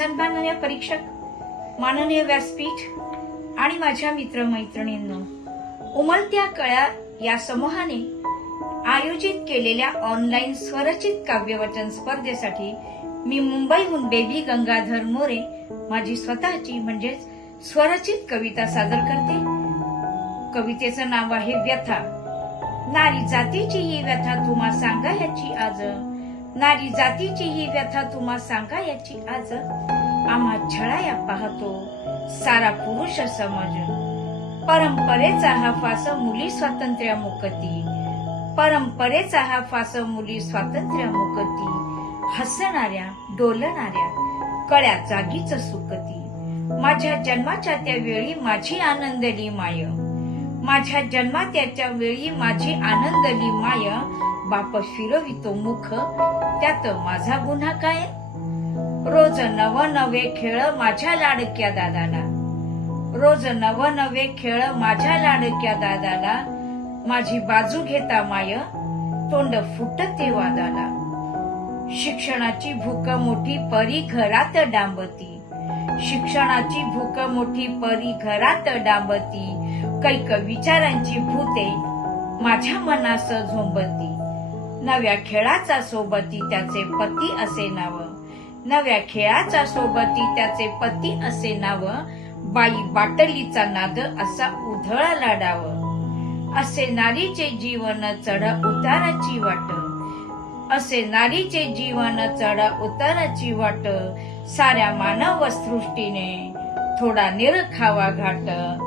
सन्माननीय परीक्षक माननीय व्यासपीठ आणि माझ्या मित्रमैत्रिणींनो उमलत्या कळ्या या समूहाने आयोजित केलेल्या ऑनलाईन स्वरचित काव्यवचन स्पर्धेसाठी मी मुंबईहून बेबी गंगाधर मोरे माझी स्वतःची म्हणजेच स्वरचित कविता सादर करते. कवितेचं नाव आहे व्यथा. नारी जातीची ही व्यथा तुम्हा सांगा ह्याची आज. नारी जातीची ही व्यथा तुम्हा सांगा याची आज आम्हा छळाया पाहतो. सारा पुरुष समाज. परंपरेचा हा फास मुली स्वातंत्र्य मुकती. परंपरेचा हा फास मुली स्वातंत्र्य मुकती. हसणाऱ्या डोलणाऱ्या कळ्या जागीच सुकती. माझ्या जन्माच्या त्या वेळी माझी आनंदली माय. माझ्या जन्मात्याच्या वेळी माझी आनंदली माय बाप फिरवितो मुख त्यात माझा गुन्हा काय? रोज नव नवे खेळ माझ्या लाडक्या दादाला. रोज नव नवे खेळ माझ्या लाडक्या दादाला. माझी बाजू घेता माय तोंड फुटते वादाला. शिक्षणाची भूक मोठी परी घरात डांबती. शिक्षणाची भूक मोठी परी घरात डांबती. कैक विचारांची भूते माझ्या मनास झोंबती. नव्या खेळाचा सोबती त्याचे पती असे नाव. नव्या खेळाचा सोबती त्याचे पती असे नाव. बाई बाटलीचा नाद असा उधळा लाडाव असे नारीचे जीवन चढ उताराची वाट. असे नारीचे जीवन चढ उताराची वाट. साऱ्या मानव सृष्टीने थोडा निरखावा घाट.